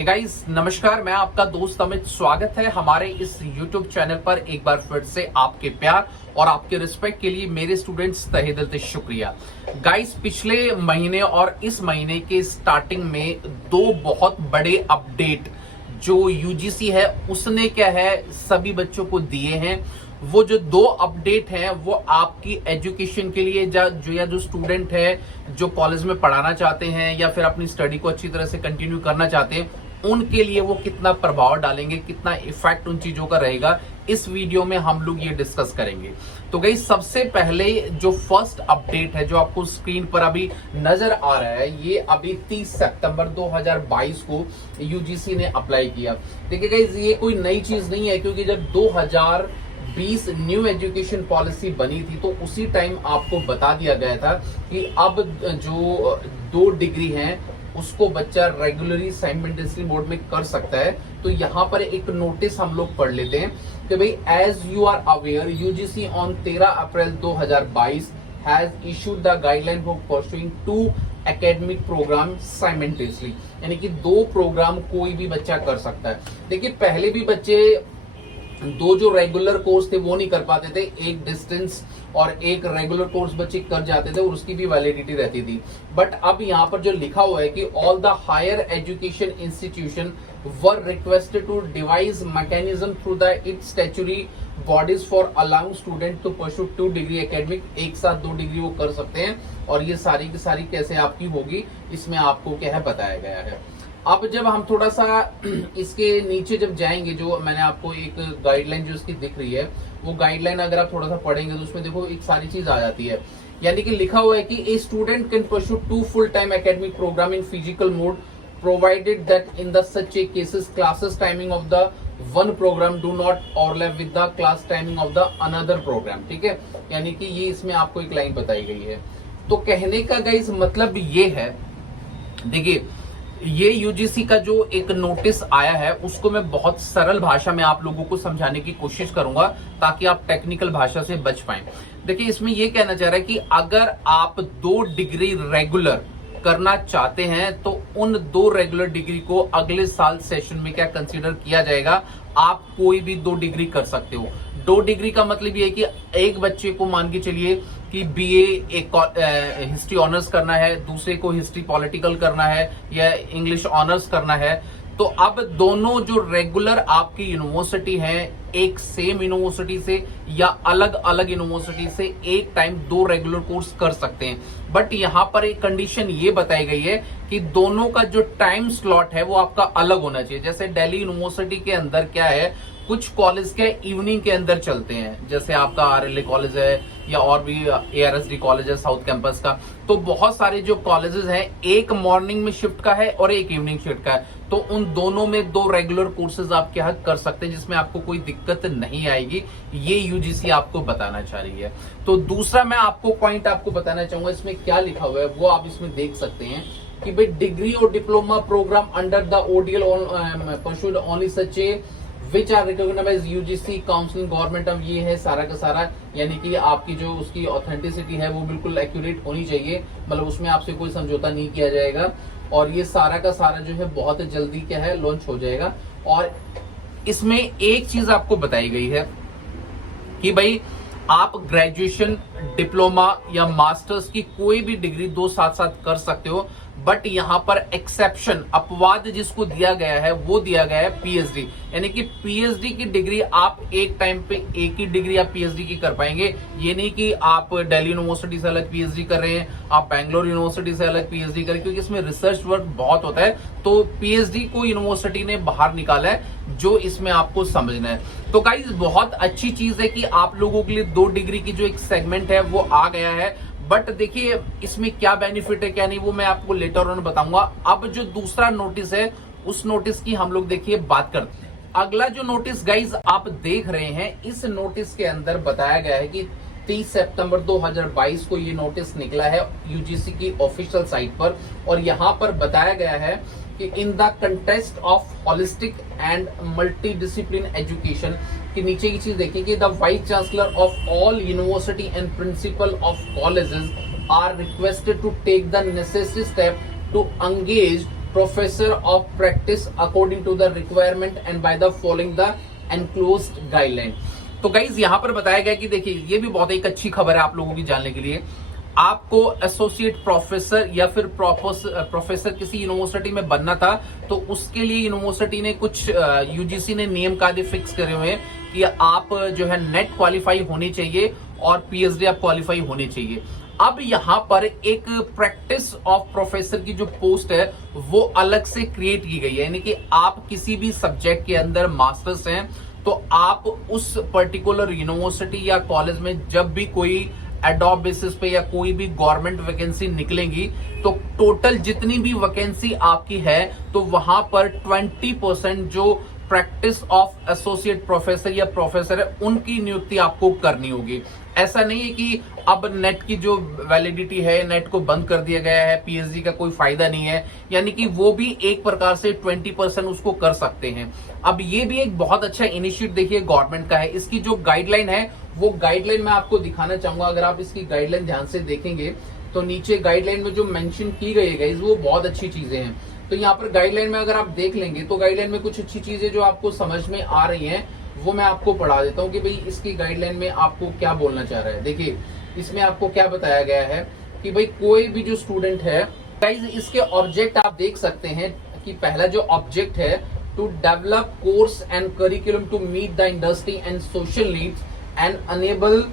Guys नमस्कार, मैं आपका दोस्त अमित। स्वागत है हमारे इस YouTube चैनल पर। एक बार फिर से आपके प्यार और आपके रिस्पेक्ट के लिए मेरे स्टूडेंट्स तहे दिल से शुक्रिया। गाइस पिछले महीने और इस महीने के स्टार्टिंग में दो बहुत बड़े अपडेट जो UGC है उसने क्या है सभी बच्चों को दिए हैं। वो जो दो अपडेट हैं वो आपकी एजुकेशन के लिए जो स्टूडेंट है जो कॉलेज में पढ़ाना चाहते हैं या फिर अपनी स्टडी को अच्छी तरह से कंटिन्यू करना चाहते हैं उनके लिए वो कितना प्रभाव डालेंगे, कितना इफेक्ट उन चीजों का रहेगा, इस वीडियो में हम लोग ये डिस्कस करेंगे। तो गाइस सबसे पहले जो फर्स्ट अपडेट है जो आपको स्क्रीन पर अभी नजर आ रहा है, ये अभी 30 सितंबर 2022 को UGC ने अप्लाई किया। देखिए गाइस ये कोई नई चीज नहीं है, क्योंकि जब 2020 न्यू एजुकेशन पॉलिसी बनी थी तो उसी टाइम आपको बता दिया गया था कि अब जो 2 डिग्री हैं उसको बच्चा रेगुलरली साइमल्टेनियसली मोड में कर सकता है। तो यहाँ पर एक नोटिस हम लोग पढ़ लेते हैं कि भाई as you are aware UGC on 13 April 2022 has issued the guideline for pursuing 2 academic programme simultaneously, यानी कि 2 प्रोग्राम कोई भी बच्चा कर सकता है। देखिए पहले भी बच्चे 2 जो रेगुलर कोर्स थे वो नहीं कर पाते थे, एक डिस्टेंस और एक रेगुलर कोर्स बच्चे कर जाते थे और उसकी भी वैलिडिटी रहती थी। बट अब यहाँ पर जो लिखा हुआ है कि all the higher education institution were requested to devise mechanism through the its statutory bodies for allowing student to pursue 2 degree academic. एक साथ 2 डिग्री वो कर सकते हैं और ये सारी की सारी कैसे आपकी होगी इसमें आपको क्या है बताया गया है। अब जब हम थोड़ा सा इसके नीचे जब जाएंगे, जो मैंने आपको एक गाइडलाइन जो इसकी दिख रही है वो गाइडलाइन अगर आप थोड़ा सा पढ़ेंगे तो उसमें देखो एक सारी चीज आ जाती है। यानी कि लिखा हुआ है कि a student can pursue 2 full time academic programme in physical mode provided that in the such a cases classes timing of the one programme do not overlap with the class timing of the another programme. ठीक है, यानी कि ये इसमें आपको एक line बताई गई है। तो कहने का गाइस मतलब ये है, देखिए ये UGC का जो एक नोटिस आया है उसको मैं बहुत सरल भाषा में आप लोगों को समझाने की कोशिश करूंगा ताकि आप टेक्निकल भाषा से बच पाएं। देखिए इसमें ये कहना चाह रहा है कि अगर आप 2 डिग्री रेगुलर करना चाहते हैं तो उन 2 रेगुलर डिग्री को अगले साल सेशन में क्या कंसीडर किया जाएगा, आप कोई भी 2 डिग्री कर सकते हो। 2 डिग्री का मतलब ये है कि एक बच्चे को मान के चलिए कि BA एक हिस्ट्री ऑनर्स करना है, दूसरे को हिस्ट्री पॉलिटिकल करना है या इंग्लिश ऑनर्स करना है। तो अब दोनों जो रेगुलर आपकी यूनिवर्सिटी है एक सेम यूनिवर्सिटी से या अलग अलग यूनिवर्सिटी से एक टाइम 2 रेगुलर कोर्स कर सकते हैं। बट यहां पर एक कंडीशन ये बताई गई है कि दोनों का जो टाइम स्लॉट है वो आपका अलग होना चाहिए। जैसे दिल्ली यूनिवर्सिटी के अंदर क्या है, कुछ कॉलेज के इवनिंग के अंदर चलते हैं, जैसे आपका RLA कॉलेज है या और भी ARSD कॉलेज है साउथ कैंपस का। तो बहुत सारे जो कॉलेजेस हैं एक मॉर्निंग में शिफ्ट का है और एक इवनिंग शिफ्ट का है, तो उन दोनों में 2 रेगुलर कोर्सेज आप क्या कर सकते हैं जिसमें आपको कोई दिक्कत नहीं आएगी। ये UGC आपको बताना चाह रही है। तो दूसरा मैं आपको पॉइंट आपको बताना चाहूंगा, इसमें क्या लिखा हुआ है वो आप इसमें देख सकते हैं कि भाई डिग्री और diploma programme under the ODL pursued only such a which are recognised UGC counselling government. अब ये है सारा का सारा, यानी कि आपकी जो उसकी ऑथेंटिसिटी है वो बिल्कुल एक्यूरेट होनी चाहिए, मतलब उसमें आपसे कोई समझौता नहीं किया जाएगा। और ये सारा का सारा जो है बहुत जल्दी क्या है लॉन्च हो जाएगा। और इसमें एक चीज आपको बताई गई है कि भाई आप ग्रेजुएशन, डिप्लोमा या मास्टर्स की कोई भी डिग्री 2 साथ साथ कर सकते हो। बट यहां पर एक्सेप्शन, अपवाद जिसको दिया गया है वो दिया गया है PhD, यानी कि PhD की डिग्री आप एक टाइम पे एक ही डिग्री आप PhD की कर पाएंगे। ये नहीं कि आप दिल्ली यूनिवर्सिटी से अलग PhD कर रहे हैं, आप बैंगलोर यूनिवर्सिटी से अलग PhD करें, क्योंकि इसमें रिसर्च वर्क बहुत होता है। तो PhD को यूनिवर्सिटी ने बाहर निकाला है, जो इसमें आपको समझना है। तो गाइस बहुत अच्छी चीज है कि आप लोगों के लिए 2 डिग्री की जो एक सेगमेंट है वो आ गया है। बट देखिए इसमें क्या बेनिफिट है क्या नहीं वो मैं आपको लेटर ऑन बताऊंगा। अब जो दूसरा नोटिस है उस नोटिस की हम लोग देखिए बात करते हैं। अगला जो नोटिस गाइज आप देख रहे हैं, इस नोटिस के अंदर बताया गया है कि 30 सितंबर 2022 को ये नोटिस निकला है UGC की ऑफिशियल साइट पर। और यहाँ पर बताया गया है कि in the contest of holistic and multidiscipline education, कि नीचे की चीज देखिए कि the vice chancellor of all university and principal of colleges are requested to take the necessary step to engage professor of practice according to the requirement and by the following the enclosed guideline. तो guys यहां पर बताया गया कि देखिए ये भी बहुत एक अच्छी खबर है आप लोगों की जानने के लिए। आपको एसोसिएट प्रोफेसर या फिर प्रोफेसर किसी यूनिवर्सिटी में बनना था, तो उसके लिए यूनिवर्सिटी ने कुछ यूजीसी ने नियम कायदे फिक्स करे हुए हैं कि आप जो है नेट क्वालिफाई होने चाहिए और पीएचडी आप क्वालिफाई होने चाहिए। अब यहां पर एक प्रैक्टिस ऑफ प्रोफेसर की जो पोस्ट है वो अलग से क्रिएट की गई है, यानी कि आप किसी भी सब्जेक्ट के अंदर मास्टर्स हैं तो आप उस पर्टिकुलर यूनिवर्सिटी या कॉलेज में जब भी कोई एडॉप बेसिस पे या कोई भी गवर्नमेंट वैकेंसी निकलेंगी तो टोटल जितनी भी वैकेंसी आपकी है तो वहां पर 20% जो प्रैक्टिस ऑफ एसोसिएट प्रोफेसर या प्रोफेसर है उनकी नियुक्ति आपको करनी होगी। ऐसा नहीं है कि अब नेट की जो वैलिडिटी है नेट को बंद कर दिया गया है, पीएचडी का कोई फायदा नहीं है, यानी कि वो भी एक प्रकार से 20% उसको कर सकते हैं। अब ये भी एक बहुत अच्छा इनिशिएटिव देखिए गवर्नमेंट का है। इसकी जो गाइडलाइन है वो गाइडलाइन मैं आपको दिखाना चाहूंगा। अगर आप इसकी गाइडलाइन ध्यान से देखेंगे तो नीचे गाइडलाइन में जो मेंशन की गई है वो बहुत अच्छी चीजें हैं। तो यहाँ पर गाइडलाइन में अगर आप देख लेंगे तो गाइडलाइन में कुछ अच्छी चीजें जो आपको समझ में आ रही हैं वो मैं आपको पढ़ा देता हूँ कि भाई इसकी गाइडलाइन में आपको क्या बोलना चाह रहा है। देखिए इसमें आपको क्या बताया गया है कि भाई कोई भी जो स्टूडेंट है, गाइस इसके ऑब्जेक्ट आप देख सकते हैं कि पहला जो ऑब्जेक्ट है to develop course and curriculum to meet the industry and social needs and enable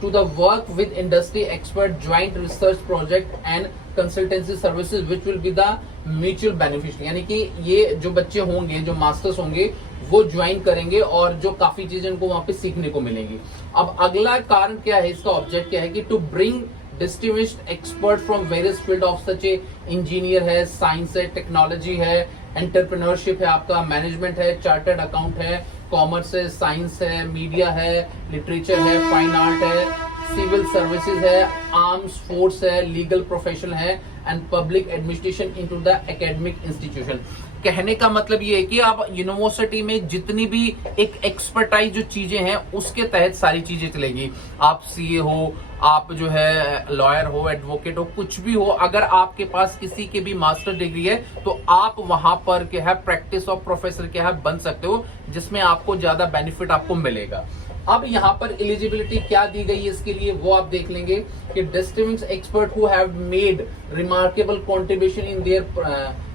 to the work with industry expert joint research project and consultancy services which will be the mutual beneficial। यानी कि ये जो बच्चे होंगे जो masters होंगे वो join करेंगे और जो काफी चीजें उनको वहां पे सीखने को मिलेंगी। अब अगला कारण क्या है, इसका ऑब्जेक्ट क्या है कि to bring distinguished expert from various field of such a engineer है, साइंस है, टेक्नोलॉजी है, एंटरप्रेन्योरशिप है, आपका मैनेजमेंट है, चार्टर्ड अकाउंट है, कॉमर्स है, साइंस है, मीडिया है, लिटरेचर है, फाइन आर्ट है, सिविल सर्विसेज है, आर्म्स फोर्स है, लीगल प्रोफेशन है and public administration into the academic institution. कहने का मतलब ये है कि आप यूनिवर्सिटी में जितनी भी एक एक्सपर्टाइज जो चीजें हैं उसके तहत सारी चीजें चलेगी। आप सीए हो, आप जो है लॉयर हो, एडवोकेट हो, कुछ भी हो, अगर आपके पास किसी के भी मास्टर डिग्री है तो आप वहां पर क्या है प्रैक्टिस ऑफ प्रोफेसर क्या है बन सकते हो, जिसमें आपको ज्यादा बेनिफिट आपको मिलेगा। अब यहाँ पर एलिजिबिलिटी क्या दी गई है इसके लिए वो आप देख लेंगे कि distinguished expert who have made remarkable contribution in their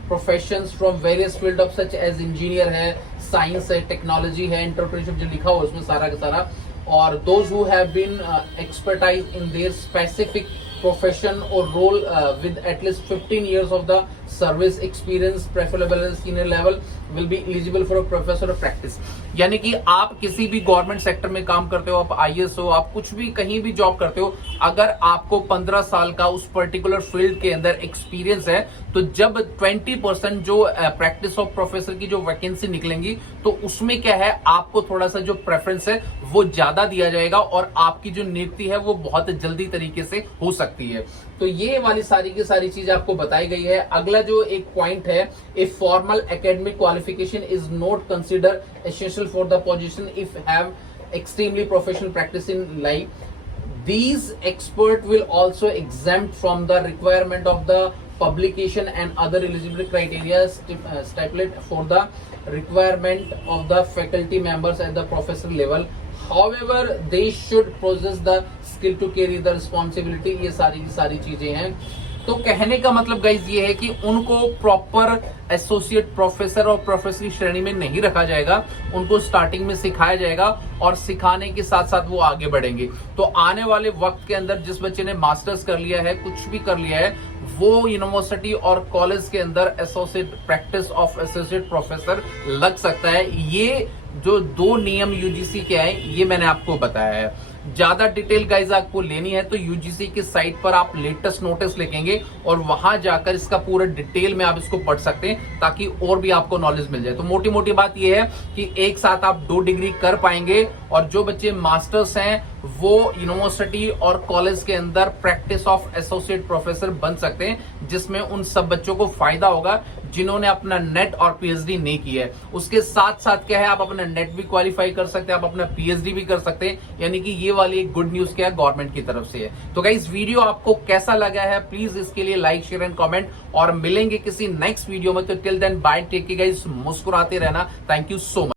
professions from various field of such as engineer है, साइंस है, टेक्नोलॉजी है, एंटरप्रेन्योरशिप जो लिखा हुआ उसमें सारा का सारा, और those who have been expertise in their specific profession और role with at least 15 years of the service experience preferable at senior level will be eligible for a professor of practice। यानी कि आप किसी भी गवर्नमेंट सेक्टर में काम करते हो, आप आईएएस हो, आप कुछ भी कहीं भी जॉब करते हो, अगर आपको 15 साल का उस पर्टिकुलर फील्ड के अंदर एक्सपीरियंस है तो जब 20% जो प्रैक्टिस ऑफ प्रोफेसर की जो वैकेंसी निकलेंगी तो उसमें क्या है आपको थोड़ा सा जो प्रेफरेंस है वो ज्यादा दिया जाएगा और आपकी जो नियुक्ति है वो बहुत जल्दी तरीके से हो सकती है। तो ये वाली सारी की सारी चीज आपको बताई गई है। अगला जो एक पॉइंट है, a formal academic qualification is not consider essential for the position if have extremely professional practice in life. These experts will also exempt from the requirement of the publication and other eligibility criteria stipulated for the requirement of the faculty members at the professor level. However, they should possess the skill to carry the responsibility। ये सारी की सारी चीजें हैं। तो कहने का मतलब गाइज ये है कि उनको प्रॉपर एसोसिएट प्रोफेसर और प्रोफेसर की श्रेणी में नहीं रखा जाएगा, उनको स्टार्टिंग में सिखाया जाएगा और सिखाने के साथ साथ वो आगे बढ़ेंगे। तो आने वाले वक्त के अंदर जिस बच्चे ने मास्टर्स कर लिया है, कुछ भी कर लिया है, वो यूनिवर्सिटी और कॉलेज के अंदर associate practice of associate professor लग सकता है। ये जो दो नियम यूजीसी के आए ये मैंने आपको बताया है। ज्यादा डिटेल गाइज आपको लेनी है तो यूजीसी की साइट पर आप लेटेस्ट नोटिस लिखेंगे और वहां जाकर इसका पूरा डिटेल में आप इसको पढ़ सकते हैं ताकि और भी आपको नॉलेज मिल जाए। तो मोटी मोटी बात यह है कि एक साथ आप 2 डिग्री कर पाएंगे और जो बच्चे मास्टर्स हैं वो यूनिवर्सिटी और कॉलेज के अंदर प्रैक्टिस ऑफ एसोसिएट प्रोफेसर बन सकते हैं, जिसमें उन सब बच्चों को फायदा होगा जिन्होंने अपना नेट और पीएचडी नहीं किया है। उसके साथ साथ क्या है, आप अपना नेट भी क्वालिफाई कर सकते हैं, आप अपना पीएचडी भी कर सकते हैं। यानी कि ये वाली एक गुड न्यूज क्या है, गवर्नमेंट की तरफ से है। तो गाइस वीडियो आपको कैसा लगा है, प्लीज इसके लिए लाइक शेयर एंड कमेंट, और मिलेंगे किसी नेक्स्ट वीडियो में। तो till then bye, take care guys, मुस्कुराते रहना। Thank you so much.